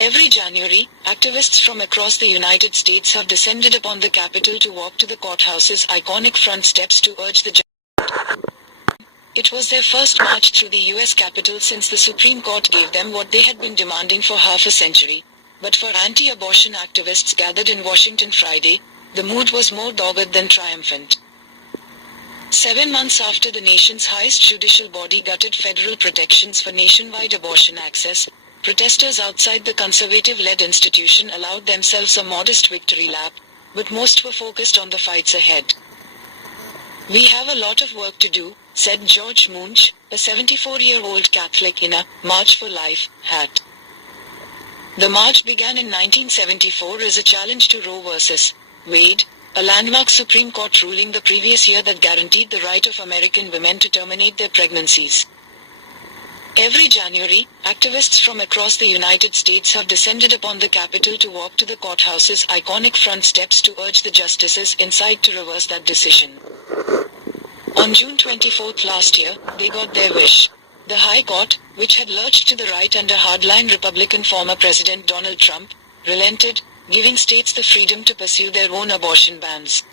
Every January, activists from across the United States have descended upon the Capitol to walk to the courthouse's iconic front steps to urge the It was their first march through the US Capitol since the Supreme Court gave them what they had been demanding for half a century. But for anti-abortion activists gathered in Washington Friday, the mood was more dogged than triumphant. 7 months after the nation's highest judicial body gutted federal protections for nationwide abortion access, protesters outside the conservative-led institution allowed themselves a modest victory lap, but most were focused on the fights ahead. "We have a lot of work to do," said George Munch, a 74-year-old Catholic in a March for Life hat. The march began in 1974 as a challenge to Roe v. Wade, a landmark Supreme Court ruling the previous year that guaranteed the right of American women to terminate their pregnancies. Every January, activists from across the United States have descended upon the Capitol to walk to the courthouse's iconic front steps to urge the justices inside to reverse that decision. On June 24 last year, they got their wish. The High Court, which had lurched to the right under hardline Republican former President Donald Trump, relented, giving states the freedom to pursue their own abortion bans.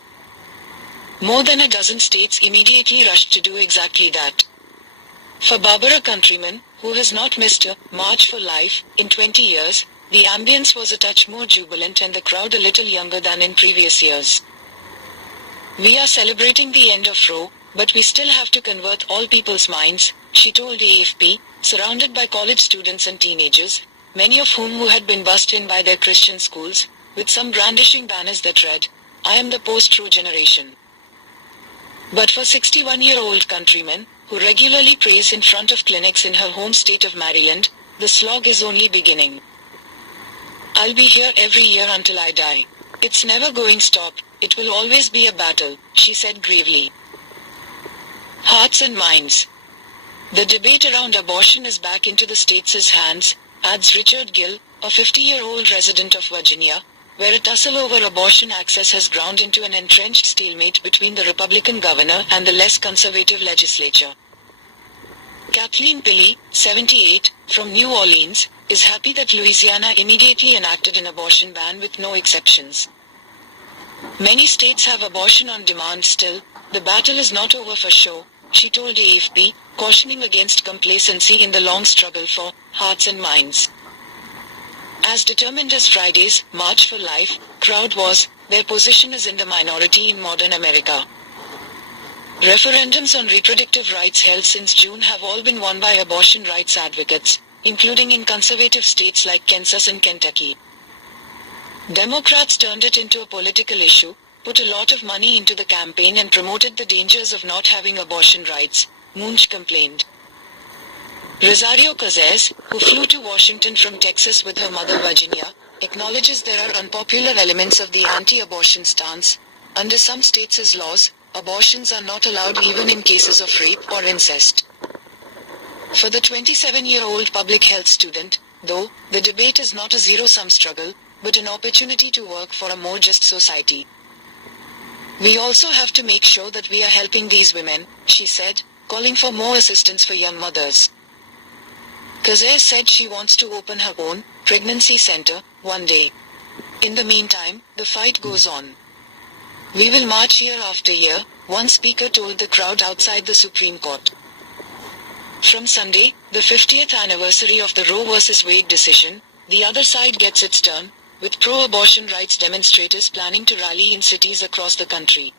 More than a dozen states immediately rushed to do exactly that. For Barbara Countryman, who has not missed a March for Life in 20 years, the ambience was a touch more jubilant and the crowd a little younger than in previous years. "We are celebrating the end of Roe, but we still have to convert all people's minds," she told AFP, surrounded by college students and teenagers, many of whom had been bussed in by their Christian schools, with some brandishing banners that read, "I am the post-Roe generation." But for 61-year-old Countryman, who regularly prays in front of clinics in her home state of Maryland, the slog is only beginning. "I'll be here every year until I die. It's never going to stop, it will always be a battle," she said gravely. Hearts and minds. The debate around abortion is back into the states' hands, adds Richard Gill, a 50-year-old resident of Virginia, where a tussle over abortion access has ground into an entrenched stalemate between the Republican governor and the less conservative legislature. Kathleen Pilley, 78, from New Orleans, is happy that Louisiana immediately enacted an abortion ban with no exceptions. "Many states have abortion on demand still, the battle is not over for sure," she told AFP, cautioning against complacency in the long struggle for hearts and minds. As determined as Friday's March for Life crowd was, their position is in the minority in modern America. Referendums on reproductive rights held since June have all been won by abortion rights advocates, including in conservative states like Kansas and Kentucky. Democrats turned it into a political issue, put a lot of money into the campaign and promoted the dangers of not having abortion rights, Munch complained. Rosario Cazares, who flew to Washington from Texas with her mother Virginia, acknowledges there are unpopular elements of the anti-abortion stance. Under some states' laws, abortions are not allowed even in cases of rape or incest. For the 27-year-old public health student, though, the debate is not a zero-sum struggle, but an opportunity to work for a more just society. "We also have to make sure that we are helping these women," she said, calling for more assistance for young mothers. Cazares said she wants to open her own pregnancy center one day. In the meantime, the fight goes on. "We will march year after year," one speaker told the crowd outside the Supreme Court. From Sunday, the 50th anniversary of the Roe v. Wade decision, the other side gets its turn, with pro-abortion rights demonstrators planning to rally in cities across the country.